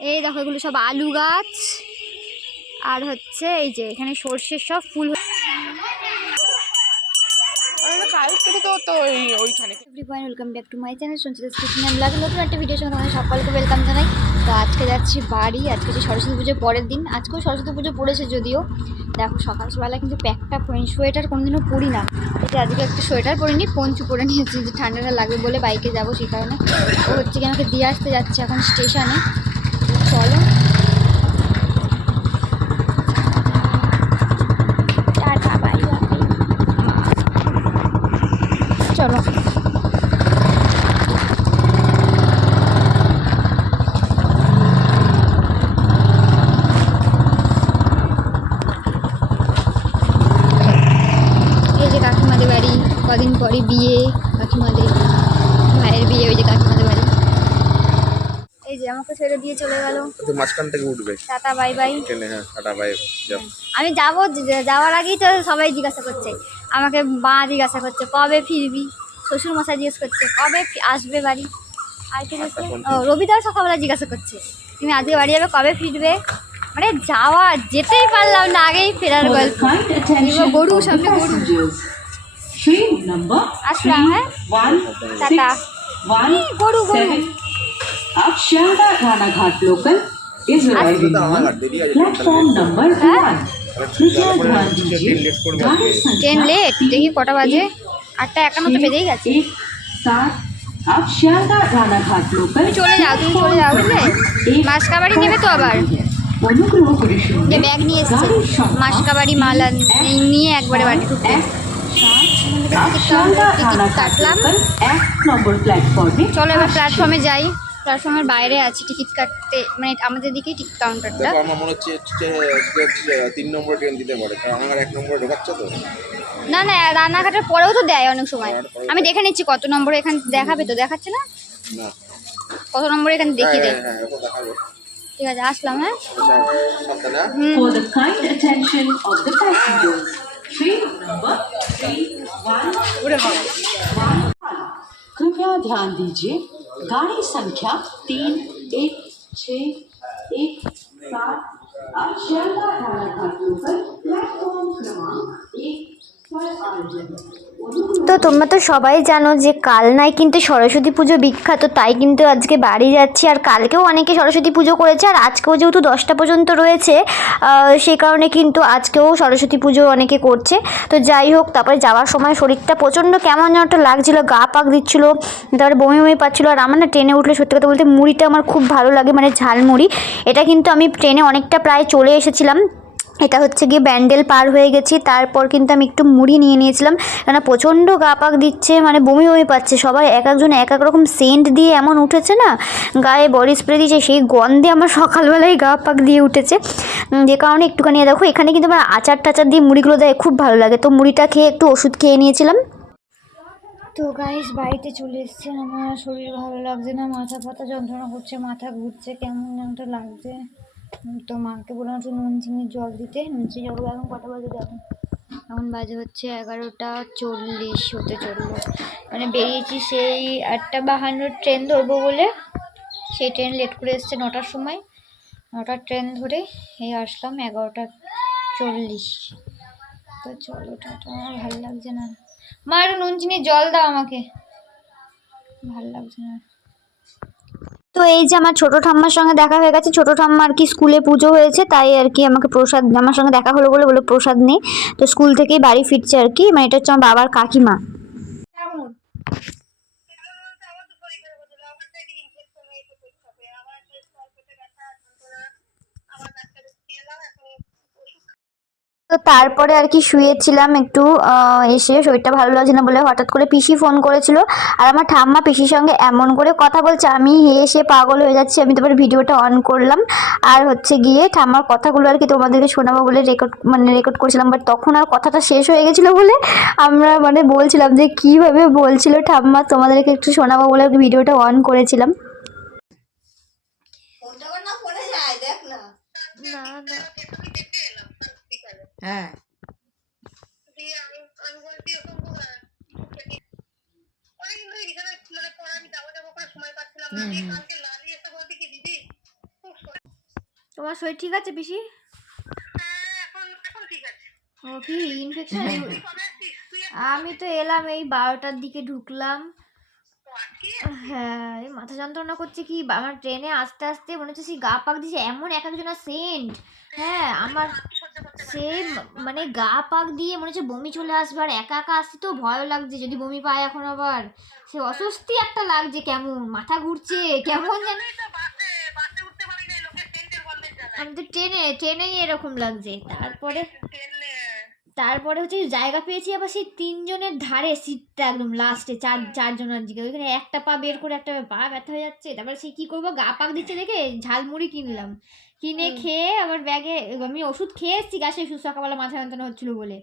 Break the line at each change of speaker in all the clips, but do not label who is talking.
এই দেখো, এগুলো সব আলু গাছ। আর হচ্ছে এই যে এখানে সর্ষের সব ফুল ব্যাক একটা ওয়েলকাম জানাই। তো আজকে যাচ্ছি বাড়ি, আজকে সরস্বতী পরের দিন। সরস্বতী পুজো পড়েছে যদিও। দেখো, সকাল সকালে কিন্তু প্যাকটা সোয়েটার কোনোদিনও পরি না। যে আজকে একটা সোয়েটার পরিনি পঞ্চু পরে নিয়েছি, যে ঠান্ডাটা লাগবে বলে বাইকে যাব সেই কারণে। ও হচ্ছে কি আমাকে দিয়ে আসতে যাচ্ছে এখন স্টেশনে চলো। চলো। এই যে কাকিমাদের বাড়ি কদিন পরে বিয়ে কাকিমাদের ভাইয়ের বিয়ে ওই যে কাকিমাদের বাড়ি এই যে আমাকে ছেড়ে দিয়ে চলে গেল।
তো মাঝখান থেকে উঠবে।
Tata bye bye.
ট্রেনে হ্যাঁ টাটা বাই যাও।
আমি যাব যাওয়ার আগেই তো সবাই জিজ্ঞাসা করছে। আমাকে মা জিজ্ঞাসা করছে কবে ফিরবি? শ্বশুর মশাই জিজ্ঞেস করছে কবে আসবে বাড়ি? আর কি ও রবিদার সকালবেলা জিজ্ঞাসা করছে তুমি আজকে বাড়ি যাবে কবে ফিরবে? মানে যাওয়া যেতেই পারলাম না আগেই ফেরার গল্প। গরু, সামনে গরু। আসলাম হ্যাঁ। টাটা। গরু গরু।
seven up Shalda Ranaghat local is arriving
তো আমার
on
দেরি আছে
platform number
হ্যাঁ?
one. कृपया ध्यान दीजिए
लेट করবে
गाड़ी
ট্রেন
संख्या
লেট দেখি কটা বাজে আটটা একান্ন তো বেজেই গেছে
एक सात अब शारदा रानाघाट लोकल
তুমি চলে যাও তুমি চলে যাও বুঝলে মাসকাবাড়ি নেবে তো আবার
অনুগ্রহ করে
যে
শুনবেন
ব্যাগ নিয়ে এসছে
গাড়ির সংখ্যা
মাসকাবাড়ি মালা নি- নিয়ে একবারে বাড়ি ঢুকতে
এক সাত আপ শালদা
টিকিট
রানাঘাট
কাটলাম।
লোকাল এক নম্বর প্ল্যাটফর্মে
চলো এবার প্ল্যাটফর্মে যাই প্ল্যাটফর্মের বাইরে আছি টিকিট কাটতে মানে আমাদের দিকেই টিকিট কাউন্টারটা
দেখো আমার মনে হচ্ছে যে আজকে হচ্ছে তিন নম্বর ট্রেন দিতে পারে কারণ আমার এক নম্বরে ঢোকাচ্ছে তো
না না রান্নাঘাটের পরেও তো দেয় অনেক সময় আমি দেখে নিচ্ছি কত নম্বরে এখানে দেখাবে তো দেখাচ্ছে না
না
কত নম্বরে এখানে দেখিয়ে
হ্যাঁ
দেয়
হ্যাঁ এখন দেখাবো
ঠিক আছে আসলাম হ্যাঁ
সাবধানে হ্যাঁ?
হুম
For the kind attention of the passengers, train number three one one कृपया ध्यान दीजिए गाड़ी संख्या तीन एक छ एक सात। अब शेरला थाना घाटियों प्लेटफॉर्म क्रमांक एक।
তো তোমরা তো সবাই জানো যে কালনায় কিন্তু সরস্বতী পুজো বিখ্যাত, তাই কিন্তু আজকে বাড়ি যাচ্ছি। আর কালকেও অনেকে সরস্বতী পুজো করেছে, আর আজকেও যেহেতু দশটা পর্যন্ত রয়েছে সেই কারণে কিন্তু আজকেও সরস্বতী পুজো অনেকে করছে। তো যাই হোক, তারপরে যাওয়ার সময় শরীরটা প্রচণ্ড কেমন যেন একটা লাগছিল, গা পাক দিচ্ছিল, তারপরে বমি বমি পাচ্ছিলো, আর আমার না ট্রেনে উঠলে সত্যি কথা বলতে মুড়িটা আমার খুব ভালো লাগে মানে ঝালমুড়ি। এটা কিন্তু আমি ট্রেনে অনেকটা প্রায় চলে এসেছিলাম। এটা হচ্ছে গিয়ে ব্যান্ডেল পার হয়ে গেছি, তারপর কিন্তু আমি একটু মুড়ি নিয়ে নিয়েছিলাম। কেন প্রচণ্ড গা পাক দিচ্ছে মানে বমি বমি পাচ্ছে, সবাই এক একজন এক এক রকম সেন্ট দিয়ে এমন উঠেছে না, গায়ে বডি স্প্রে দিয়েছে, সেই গন্ধে আমার সকালবেলায় গা পাক দিয়ে উঠেছে। যে কারণে একটুখানি, দেখো, এখানে কিন্তু আমার আচার টাচার দিয়ে মুড়িগুলো দেয়, খুব ভালো লাগে। তো মুড়িটা খেয়ে একটু ওষুধ খেয়ে নিয়েছিলাম। তো গাইস বাড়িতে চলে এসছেন আমার শরীর ভালো লাগছে না, মাথা ফাথা যন্ত্রণা করছে, মাথা ঘুরছে, কেমন একটা লাগছে। তো মাকে বললাম একটু নুন চিনির জল দিতে, নুন চিনি জল এখন কটা বাজে দেখো? এখন বাজে হচ্ছে এগারোটা চল্লিশ, হতে চলল। মানে বেরিয়েছি সেই আটটা বাহান্নর ট্রেন ধরবো বলে। সেই ট্রেন লেট করে এসছে নটার সময়। নটার ট্রেন ধরে এই আসলাম এগারোটা চল্লিশ। তো চলো টাটা আমার ভালো লাগছে না। মা একটু নুন চিনি জল দাও আমাকে। ভালো লাগছে না। তো এই যে আমার ছোট ঠাম্মার সঙ্গে দেখা হয়ে গেছে, ছোট ঠাম্মা আর কি স্কুলে পুজো হয়েছে, তাই আর কি আমাকে প্রসাদ, আমার সঙ্গে দেখা হলো বলে বলে প্রসাদ নেই। তো স্কুল থেকেই বাড়ি ফিরছে আর কি মানে এটা হচ্ছে আমার বাবার কাকিমা। তো তারপরে আর কি শুয়েছিলাম একটু এসে শরীরটা ভালো লাগছে না বলে হঠাৎ করে পিসি ফোন করেছিল। আর আমার ঠাম্মা পিসির সঙ্গে এমন করে কথা বলছে আমি হেসে পাগল হয়ে যাচ্ছি আমি তারপরে ভিডিওটা অন করলাম। আর হচ্ছে গিয়ে ঠাম্মার কথাগুলো আর কি তোমাদেরকে শোনাবো বলে রেকর্ড মানে রেকর্ড করেছিলাম বাট তখন আর কথাটা শেষ হয়ে গেছিল বলে আমরা মানে বলছিলাম যে কীভাবে বলছিল ঠাম্মা তোমাদেরকে একটু শোনাবো বলে ভিডিওটা অন করেছিলাম।
হ্যাঁ হুম, হুম।
তোমার শরীর ঠিক আছে পিসি? ও কি ইনফেকশন আমি তো এলাম এই বারোটার দিকে ঢুকলাম। হ্যাঁ এই মাথা যন্ত্রণা করছে কি আমার ট্রেনে আস্তে আস্তে মনে হচ্ছে সেই গা পাক দিছে এমন এক একজনের সেন্ট হ্যাঁ আমার সে মানে গা পাক দিয়ে মনে হচ্ছে বমি চলে আসবে আর একা একা আসতে তো ভয় লাগছে যদি বমি পায় এখন আবার। সে অস্বস্তি একটা লাগছে কেমন মাথা ঘুরছে কেমন যেন আমি তো ট্রেনে ট্রেনেই এরকম লাগছে। তারপরে তারপরে হচ্ছে জায়গা পেয়েছি আবার সেই তিনজনের ধারে সিটটা একদম লাস্টে চার চারজনের দিকে। ওইখানে একটা পা বের করে একটা পা ব্যথা হয়ে যাচ্ছে। তারপরে সে কী করব? গা পাক দিচ্ছে দেখে ঝালমুড়ি কিনলাম। কিনে খেয়ে আবার ব্যাগে আমি ওষুধ খেয়ে এসেছি গাছে ওষুধ সকালবেলা মাথা যন্ত্রণা হচ্ছিল বলে।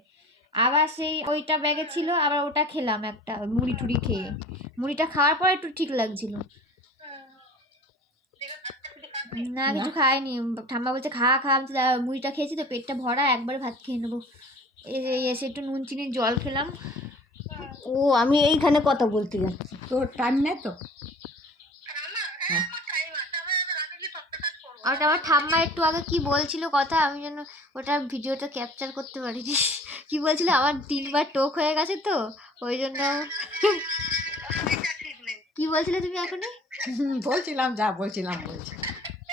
আবার সেই ওইটা ব্যাগে ছিল আবার ওটা খেলাম একটা মুড়ি টুড়ি খেয়ে। মুড়িটা খাওয়ার পর একটু ঠিক লাগছিল। না কিছু খাইনি। ঠাম্মা বলছে খা খাওয়া আমি মুড়িটা খেয়েছি তো পেটটা ভরা একবারে ভাত খেয়ে নেব। এসে একটু নুন চিনির জল খেলাম।
ও আমি এইখানে কথা বলতে যাচ্ছি। তোর টাইম নেই তো?
আর ওটা আমার ঠাম্মা একটু আগে কি বলছিল কথা আমি যেন ওটা ভিডিওটা ক্যাপচার করতে পারিনি। কি বলছিল? আমার তিনবার টোক হয়ে গেছে তো ওই জন্য কি বলছিলে তুমি এখনই?
বলছিলাম যা বলছিলাম বলছি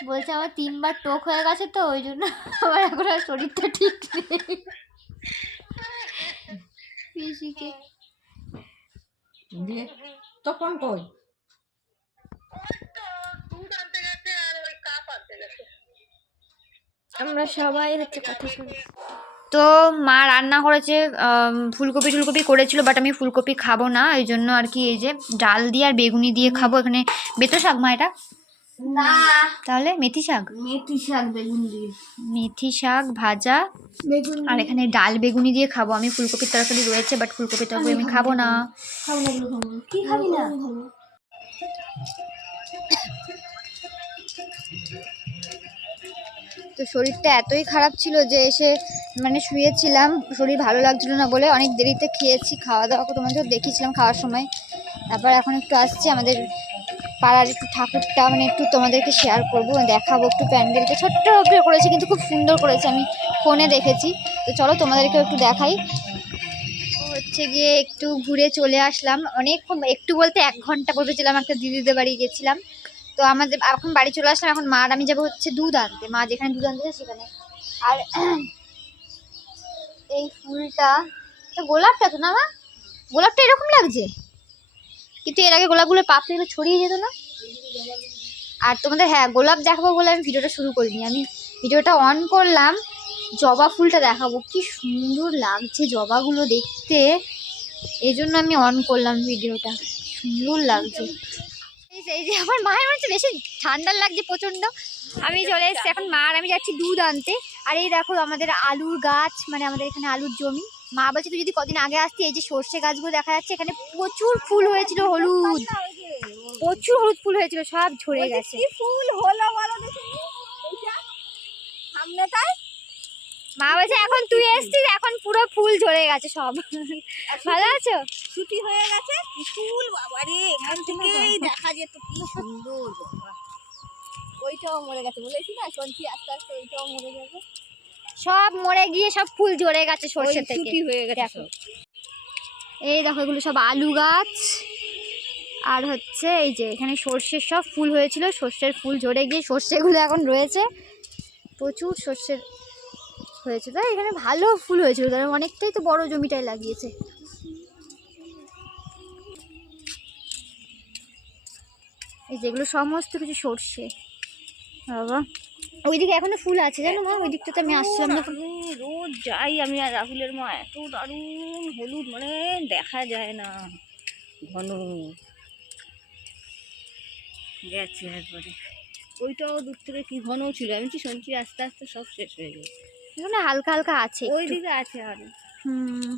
বলছে আমার তিনবার টোক হয়ে গেছে তো ওই জন্য আমার এখন আর শরীরটা ঠিক নেই। পিসিকে।
দিয়ে তখন কই?
আমরা সবাই হচ্ছে কথা শুনি। তো মা রান্না করেছে ফুলকপি টুলকপি করেছিল বাট আমি ফুলকপি খাব না এই জন্য আর কি এই যে ডাল দিয়ে আর বেগুনি দিয়ে খাব এখানে বেতো শাক মা এটা?
না।
তাহলে মেথি শাক?
মেথি শাক বেগুন দিয়ে।
মেথি শাক ভাজা
বেগুন
আর এখানে ডাল বেগুনি দিয়ে খাব আমি ফুলকপির তরকারি রয়েছে বাট ফুলকপির তরকারি আমি খাব না।
খাব না। এগুলো খাব। না। কি খাবি না?
তো শরীরটা এতই খারাপ ছিল যে এসে মানে শুয়েছিলাম। শরীর ভালো লাগছিল না বলে অনেক দেরিতে খেয়েছি খাওয়া দাওয়া তোমাদের দেখিয়েছিলাম খাওয়ার সময়। তারপর এখন একটু আসছি, আমাদের পাড়ার একটু ঠাকুরটা মানে একটু তোমাদেরকে শেয়ার করব, দেখাবো একটু প্যান্ডেলটা ছোট্ট করে করেছে কিন্তু খুব সুন্দর করেছে, আমি ফোনে দেখেছি। তো চলো তোমাদেরকেও একটু দেখাই। হচ্ছে গিয়ে একটু ঘুরে চলে আসলাম। অনেক একটু বলতে এক ঘণ্টা বসেছিলাম একটা দিদিদের বাড়ি গেছিলাম। তো আমাদের এখন বাড়ি চলে আসলাম, এখন মা আর আমি যাব হচ্ছে দুধ আনতে। মা যেখানে দুধ আনতে সেখানে। আর এই ফুলটা তো গোলাপটা তো না মা? গোলাপটা এরকম লাগছে? কিন্তু এর আগে গোলাপগুলো পাপড়িগুলো ছড়িয়ে যেত না? আর তোমাদের হ্যাঁ গোলাপ দেখাবো বলে আমি ভিডিওটা শুরু করিনি। আমি ভিডিওটা অন করলাম, জবা ফুলটা দেখাবো। কি সুন্দর লাগছে জবাগুলো দেখতে। এই জন্য আমি অন করলাম ভিডিওটা। সুন্দর লাগছে। এই যে- আমার মায়ের মনে হচ্ছে বেশি ঠান্ডা লাগছে প্রচণ্ড। আমি চলে এসেছি এখন মা আর আমি যাচ্ছি দুধ আনতে। আর এই দেখো আমাদের আলুর গাছ মানে আমাদের এখানে আলুর জমি। মা বলছে তুই যদি কদিন আগে আসতি এই যে সর্ষে গাছগুলো দেখা যাচ্ছে এখানে প্রচুর ফুল হয়েছিল হলুদ। প্রচুর হলুদ ফুল হয়েছিল সব ঝরে গেছে।
ফুল হলো বলো দেখি। সামনে তাই
মা বলছে এখন তুই এসছিস এখন পুরো ফুল ঝরে গেছে সব। ভালো আছো?
ছুটি হয়ে গেছে ফুল বাবারে এখান থেকেই দেখা যেত কি সুন্দর ওইটাও মরে গেছে বলেছি না শুনছি আস্তে আস্তে ওইটাও মরে যাবে
সব মরে গিয়ে সব ফুল ঝরে গেছে সর্ষে থেকে।
ছুটি হয়ে গেছে
দেখো। এই দেখো এগুলো সব আলু গাছ। আর হচ্ছে এই যে এখানে সর্ষের সব ফুল হয়েছিল সর্ষের ফুল ঝরে গিয়ে সর্ষেগুলো এখন রয়েছে। প্রচুর সর্ষের হয়েছিল আর এখানে ভালো ফুল হয়েছিল তারা অনেকটাই তো বড় জমিটাই লাগিয়েছে। এই যেগুলো সমস্ত কিছু সর্ষে। বাবা। ওইদিকে এখনও ফুল আছে জানো মা? ওই দিকটাতে আমি আসছিলাম
না। রোজ যাই আমি আর রাহুলের মা এত দারুণ হলুদ মানে দেখা যায় না। ঘন। গেছে একবারে। ওইটাও দূর থেকে কি ঘন ছিল আমি কি শুনছি আস্তে আস্তে সব শেষ হয়ে গেছে।
এখানে হালকা হালকা আছে
ওই। দিকে আছে আরও।
হুম।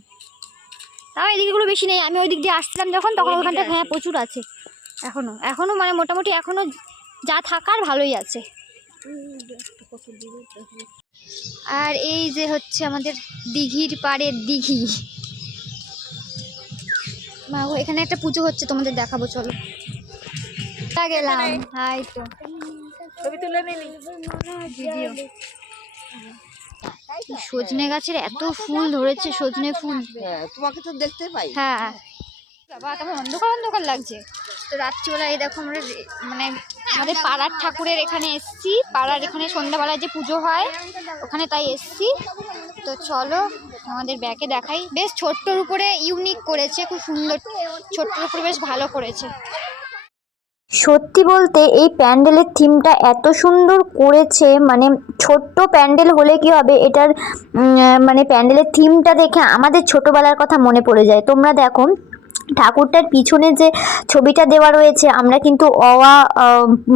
তাও এদিকে গুলো বেশি নেই আমি ওই দিক দিয়ে আসছিলাম যখন তখন ওখানটা হ্যাঁ প্রচুর আছে এখনও এখনও মানে মোটামুটি এখনও যা থাকার ভালোই আছে। আর এই যে হচ্ছে আমাদের দিঘির পাড়ের দিঘি। মা এখানে একটা পুজো হচ্ছে তোমাদের দেখাবো চলো। গেলাম? হাই তো।
ছবি তুলে নিলি?
ভিডিও। সজনে গাছের এত ফুল ধরেছে সজনে ফুল।
হ্যাঁ তোমাকে তো দেখতে পাই।
হ্যাঁ। বাবা কেমন অন্ধকার অন্ধকার লাগছে। তো রাত্রিবেলা এই দেখো আমরা মানে আমাদের পাড়ার ঠাকুরের এখানে এসছি। পাড়ার এখানে সন্ধ্যাবেলায় যে পুজো হয় ওখানে তাই এসছি। তো চলো আমাদের ব্যাকে দেখাই। বেশ ছোট্টর উপরে ইউনিক করেছে খুব সুন্দর। ছোট্টর উপরে বেশ ভালো করেছে। সত্যি বলতে এই প্যান্ডেলের থিমটা এত সুন্দর করেছে মানে ছোট্ট প্যান্ডেল হলে কি হবে? এটার মানে প্যান্ডেলের থিমটা দেখে আমাদের ছোটবেলার কথা মনে পড়ে যায়। তোমরা দেখো। ঠাকুরটার পিছনে যে ছবিটা দেওয়া রয়েছে, আমরা কিন্তু অওয়া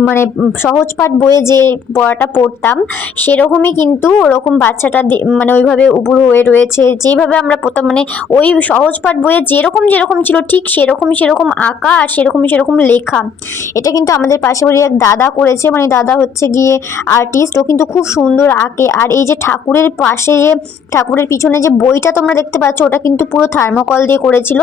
মানে সহজপাঠ বইয়ে যে পড়াটা পড়তাম, সেরকমই কিন্তু ওরকম বাচ্চাটা মানে ওইভাবে উপুর হয়ে রয়েছে। যেভাবে আমরা পড়তাম মানে ওই সহজপাঠ বইয়ে যেরকম যেরকম ছিল, ঠিক সেরকম সেরকম আঁকা আর সেরকম সেরকম লেখা। এটা কিন্তু আমাদের পাশে বাড়ির এক দাদা করেছে মানে দাদা হচ্ছে গিয়ে আর্টিস্ট ও কিন্তু খুব সুন্দর আঁকে। আর এই যে ঠাকুরের পাশে যে, ঠাকুরের পিছনে যে বইটা তোমরা দেখতে পাচ্ছ, ওটা কিন্তু পুরো থার্মোকল দিয়ে করেছিল।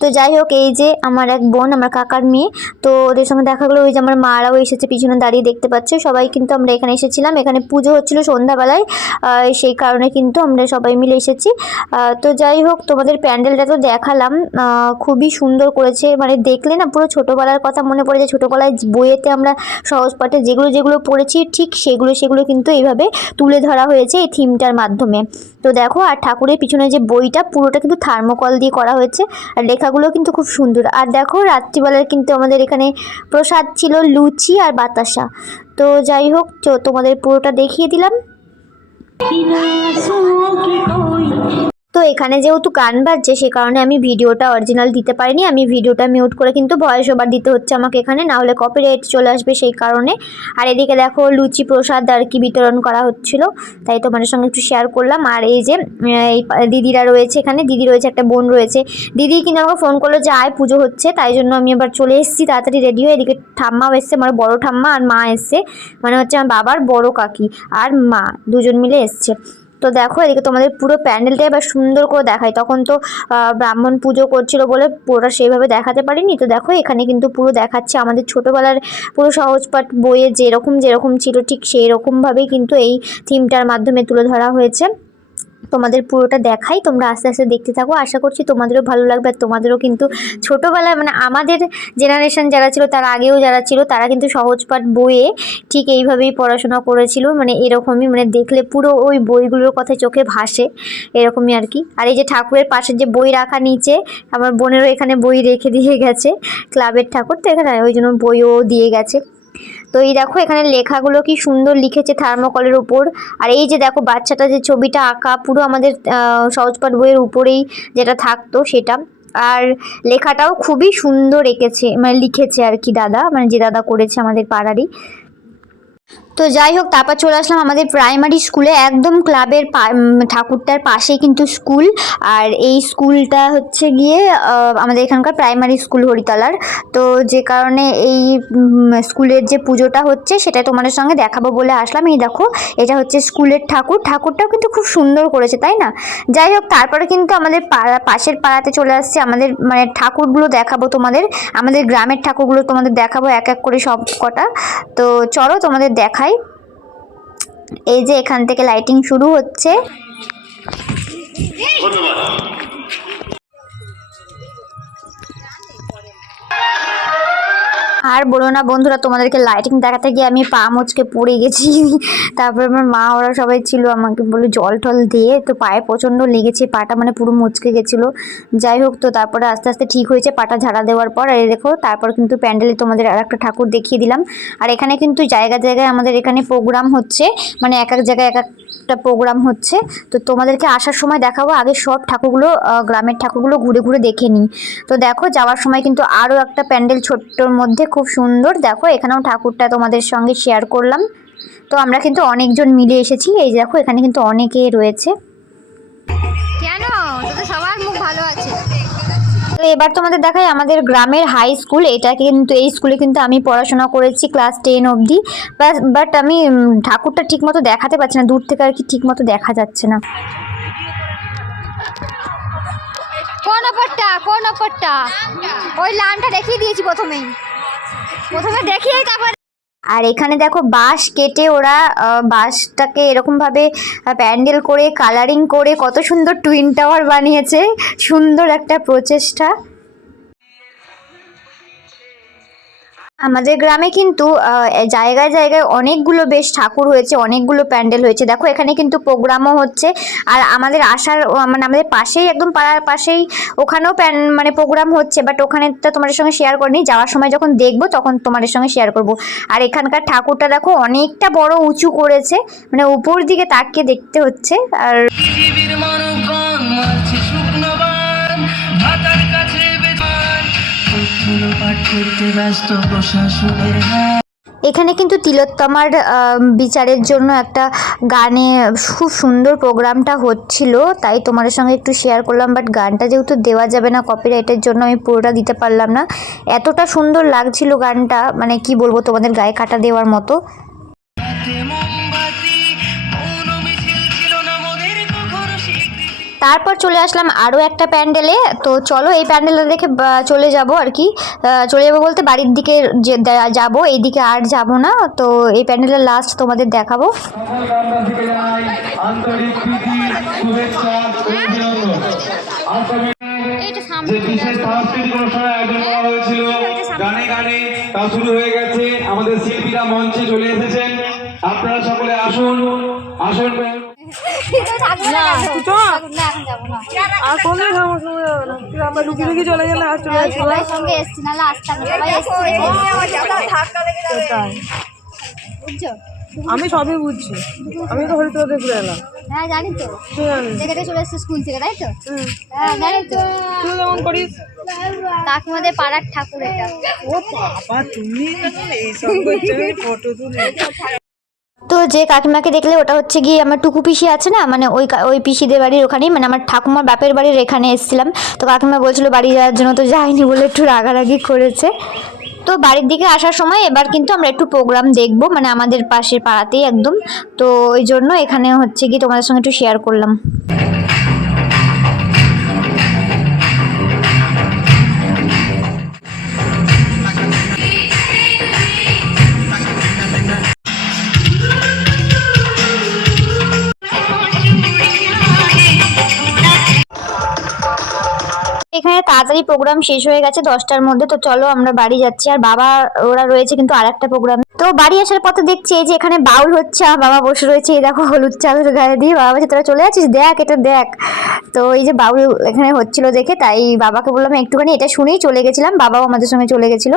তো যাই হোক, এই যে আমার এক বোন, আমার কাকার মেয়ে, তো ওদের সঙ্গে দেখা গেলো ওই যে আমার মারাও এসেছে পিছনে দাঁড়িয়ে দেখতে পাচ্ছে। সবাই কিন্তু আমরা এখানে এসেছিলাম, এখানে পুজো হচ্ছিল সন্ধ্যাবেলায় সেই কারণে কিন্তু আমরা সবাই মিলে এসেছি। তো যাই হোক, তোমাদের প্যান্ডেলটা তো দেখালাম খুবই সুন্দর করেছে। মানে দেখলে না, পুরো ছোটোবেলার কথা মনে পড়ে যায়, ছোটোবেলায় বইয়েতে আমরা সহজ পাঠে যেগুলো যেগুলো পড়েছি, ঠিক সেগুলো সেগুলো কিন্তু এইভাবে তুলে ধরা হয়েছে এই থিমটার মাধ্যমে। তো দেখো, আর ঠাকুরের পিছনে যে বইটা, পুরোটা কিন্তু থার্মোকল দিয়ে করা হয়েছে। আর লেখাগুলো কিন্তু খুব সুন্দর। আর দেখো, রাত্রিবেলার কিন্তু আমাদের এখানে প্রসাদ ছিল লুচি আর বাতাসা। তো যাই হোক তোমাদের পুরোটা দেখিয়ে দিলাম। তো এখানে যেহেতু গান বাজছে, সে কারণে আমি ভিডিওটা অরিজিনাল দিতে পারিনি। আমি ভিডিওটা মিউট করে কিন্তু ভয়েস ওভার দিতে হচ্ছে আমাকে এখানে, না হলে কপিরাইট চলে আসবে সেই কারণে। আর এদিকে দেখো লুচি প্রসাদ আর কি বিতরণ করা হচ্ছিল, তাই তোমাদের সঙ্গে একটু শেয়ার করলাম। আর এই যে এই দিদিরা রয়েছে এখানে, দিদি রয়েছে, একটা বোন রয়েছে। দিদি কিন্তু আমাকে ফোন করল যে, আয়, পুজো হচ্ছে, তাই জন্য আমি এবার চলে এসেছি, তাড়াতাড়ি রেডি হয়ে এদিকে ঠাম্মাও এসছে, আমার বড় ঠাম্মা আর মা এসছে। মানে হচ্ছে আমার বাবার বড় কাকি আর মা, দুজন মিলে এসছে। তো দেখো এদিকে তোমাদের পুরো প্যান্ডেলটা এবার সুন্দর করে দেখায়। তখন তো ব্রাহ্মণ পুজো করছিল বলে পুরোটা সেইভাবে দেখাতে পারিনি। তো দেখো এখানে কিন্তু পুরো দেখাচ্ছে আমাদের ছোটোবেলার পুরো সহজপাঠ বইয়ে যেরকম যেরকম ছিল ঠিক সেই রকমভাবেই কিন্তু এই থিমটার মাধ্যমে তুলে ধরা হয়েছে। তোমাদের পুরোটা দেখাই, তোমরা আস্তে আস্তে দেখতে থাকো। আশা করছি তোমাদেরও ভালো লাগবে আর তোমাদেরও কিন্তু ছোটোবেলায় মানে আমাদের জেনারেশন যারা ছিল, তার আগেও যারা ছিল, তারা কিন্তু সহজপাঠ বইয়ে ঠিক এইভাবেই পড়াশোনা করেছিল। মানে এরকমই মানে দেখলে পুরো ওই বইগুলোর কথা চোখে ভাসে, এরকমই আর কি। আর এই যে ঠাকুরের পাশে যে বই রাখা নিচে, আমার বোনেরও এখানে বই রেখে দিয়ে গেছে, ক্লাবের ঠাকুর, তো এখানে ওই জন্য বইও দিয়ে গেছে। তো এই দেখো, এখানে লেখাগুলো কি সুন্দর লিখেছে থার্মোকলের উপর। আর এই যে দেখো, বাচ্চাটা যে ছবিটা আঁকা, পুরো আমাদের সহজপাঠ বইয়ের উপরেই যেটা থাকতো সেটা। আর লেখাটাও খুবই সুন্দর এঁকেছে মানে লিখেছে আর কি দাদা মানে যে দাদা করেছে আমাদের পাড়ারই। তো যাই হোক, তারপর চলে আসলাম আমাদের প্রাইমারি স্কুলে একদম ক্লাবের ঠাকুরটার পাশেই কিন্তু স্কুল আর এই স্কুলটা হচ্ছে গিয়ে আমাদের এখানকার প্রাইমারি স্কুল হরিতলার। তো যে কারণে এই স্কুলের যে পুজোটা হচ্ছে, সেটা তোমাদের সঙ্গে দেখাবো বলে আসলাম। এই দেখো, এটা হচ্ছে স্কুলের ঠাকুর। ঠাকুরটাও কিন্তু খুব সুন্দর করেছে, তাই না? যাই হোক, তারপরে কিন্তু আমাদের পাড়া, পাশের পাড়াতে চলে আসছে আমাদের মানে ঠাকুরগুলো দেখাবো তোমাদের। আমাদের গ্রামের ঠাকুরগুলো তোমাদের দেখাবো এক এক করে সব কটা তো চলো তোমাদের দেখাই এই যে এখান থেকে লাইটিং শুরু হচ্ছে। আর বলো না বন্ধুরা, তোমাদেরকে লাইটিং দেখাতে গিয়ে আমি পা মুচকে পড়ে গেছি। তারপর আমার মা, ওরা সবাই ছিল আমাকে বলে জল টল দিয়ে, তো পায়ে প্রচণ্ড লেগেছে, পাটা মানে পুরো মুচকে গেছিল। যাই হোক, তো তারপরে আস্তে আস্তে ঠিক হয়েছে, পাটা ঝাড়া দেওয়ার পর আর দেখো, তারপর কিন্তু প্যান্ডেলে তোমাদের আর একটা ঠাকুর দেখিয়ে দিলাম। আর এখানে কিন্তু জায়গা জায়গায় আমাদের এখানে প্রোগ্রাম হচ্ছে মানে এক এক জায়গায় এক একটা প্রোগ্রাম হচ্ছে। তো তোমাদেরকে আসার সময় দেখাবো, আগে সব ঠাকুরগুলো গ্রামের ঠাকুরগুলো ঘুরে ঘুরে দেখে নিই। তো দেখো, যাওয়ার সময় কিন্তু আরও একটা প্যান্ডেল ছোট্টর মধ্যে খুব সুন্দর। দেখো এখানেও ঠাকুরটা তোমাদের সঙ্গে শেয়ার করলাম। তো আমরা কিন্তু অনেকজন মিলে এসেছি। এই দেখো এখানে কিন্তু অনেকে রয়েছে। কেন? সবার মুখ ভালো আছে। তো এবার তোমাদের দেখাই আমাদের গ্রামের হাই স্কুল এটা কিন্তু এই স্কুলে কিন্তু আমি পড়াশোনা করেছি ক্লাস টেন অবধি। বাট আমি ঠাকুরটা ঠিক মতো দেখাতে পারছি না। দূর থেকে আর কি ঠিক মতো দেখা যাচ্ছে না। কোন অপরটা? কোন অপরটা? ওই লানটা দেখিয়ে দিয়েছি প্রথমেই। প্রথমে আর এখানে দেখো বাঁশ কেটে ওরা বাঁশটাকে এরকমভাবে প্যান্ডেল করে কালারিং করে কত সুন্দর টুইন টাওয়ার বানিয়েছে। সুন্দর একটা প্রচেষ্টা। আমাদের গ্রামে কিন্তু জায়গায় জায়গায় অনেকগুলো বেশ ঠাকুর হয়েছে, অনেকগুলো প্যান্ডেল হয়েছে। দেখো, এখানে কিন্তু প্রোগ্রামও হচ্ছে। আর আমাদের আসার মানে আমাদের পাশেই, একদম পাড়ার পাশেই ওখানেও প্যান মানে প্রোগ্রাম হচ্ছে। বাট ওখানে তো তোমাদের সঙ্গে শেয়ার করিনি। যাওয়ার সময় যখন দেখব, তখন তোমাদের সঙ্গে শেয়ার করব। আর এখানকার ঠাকুরটা দেখো, অনেকটা বড় উঁচু করেছে। মানে উপর দিকে তাকিয়ে দেখতে হচ্ছে। আর এখানে কিন্তু তিলোত্তমার বিচারের জন্য একটা গানে খুব সুন্দর প্রোগ্রামটা হচ্ছিল, তাই তোমাদের সঙ্গে একটু শেয়ার করলাম বাট গানটা যেহেতু দেওয়া যাবে না কপিরাইটের জন্য আমি পুরোটা দিতে পারলাম না। এতটা সুন্দর লাগছিল গানটা মানে কি বলব তোমাদের গায়ে কাটা দেওয়ার মতো। তারপর চলে আসলাম আরও একটা প্যান্ডেলে। তো চলো এই প্যান্ডেলটা দেখে চলে যাব আর কি। চলে যাব বলতে বাড়ির দিকে যে যাব এইদিকে আর যাব না। তো এই প্যান্ডেলের লাস্ট তোমাদের দেখাবো।
সকল গ্রামবাসীকে জানাই আন্তরিক প্রীতি শুভেচ্ছা ও অভিনন্দন আসামে যে বিশেষ সাংস্কৃতিক অনুষ্ঠানের আয়োজন করা হয়েছিল গানে গানে তা শুরু হয়ে গেছে। আমাদের শিল্পীরা মঞ্চে চলে এসেছেন। আপনারা সকলে আসুন। আসুন
আর কোনো সমস্যা হবে না। তুই আমরা লুকিয়ে লুকিয়ে চলে গেলে আর চলে আসব।
সবাই সঙ্গে এসছি নাহলে আসতাম না সবাই বুঝছ?
আমি সবই বুঝছি। আমি তো হরিত দেখে এলাম।
হ্যাঁ জানি তো। দেখে চলে এসছে স্কুল থেকে তাই তো? হ্যাঁ জানি তো।
তুই যেমন করিস।
কাকিমাদের পাড়ার ঠাকুর এটা। তো যে কাকিমাকে দেখলে ওটা হচ্ছে গিয়ে আমার টুকু পিসি আছে না মানে ওই ওই পিসিদের বাড়ির ওখানেই মানে আমার ঠাকুমার বাপের বাড়ির এখানে এসেছিলাম। তো কাকিমা বলছিল বাড়ি যাওয়ার জন্য তো যাইনি বলে একটু রাগারাগি করেছে। তো বাড়ির দিকে আসার সময় এবার কিন্তু আমরা একটু প্রোগ্রাম দেখব মানে আমাদের পাশের পাড়াতেই একদম। তো ওই জন্য এখানে হচ্ছে গিয়ে তোমাদের সঙ্গে একটু শেয়ার করলাম। এখানে তাড়াতাড়ি প্রোগ্রাম শেষ হয়ে গেছে, দশটার মধ্যে। তো চলো আমরা বাড়ি যাচ্ছি। আর বাবা, ওরা রয়েছে কিন্তু আর একটা প্রোগ্রাম তো বাড়ি আসার পথে দেখছি যে এখানে বাউল হচ্ছে, আর বাবা বসে রয়েছে, এই দেখো হলুদ চাদর গায়ে দিয়ে। বাবা বলছে, তোরা চলে আছিস দেখ, এটা দেখ। তো এই যে বাউল এখানে হচ্ছিল দেখে, তাই বাবাকে বললাম, একটুখানি এটা শুনেই চলে গেছিলাম। বাবাও আমাদের সঙ্গে চলে গেছিল।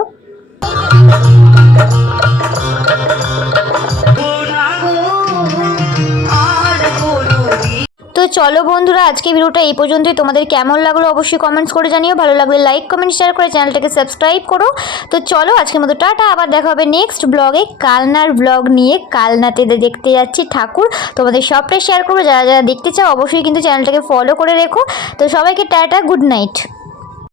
চলো বন্ধুরা আজকে ভিডিওটা এই পর্যন্তই। তোমাদের কেমন লাগল অবশ্যই কমেন্টস করে জানিও। ভালো লাগলে লাইক কমেন্ট শেয়ার করে চ্যানেলটাকে সাবস্ক্রাইব করো। তো চলো, আজকের মতো টাটা। আবার দেখা হবে নেক্সট ব্লগে কালনার ব্লগ নিয়ে কালনাতে দেখতে যাচ্ছি ঠাকুর। তোমাদের সবটাই শেয়ার করব। যারা যারা দেখতে চাও, অবশ্যই কিন্তু চ্যানেলটাকে ফলো করে রেখো। তো সবাইকে টাটা গুড নাইট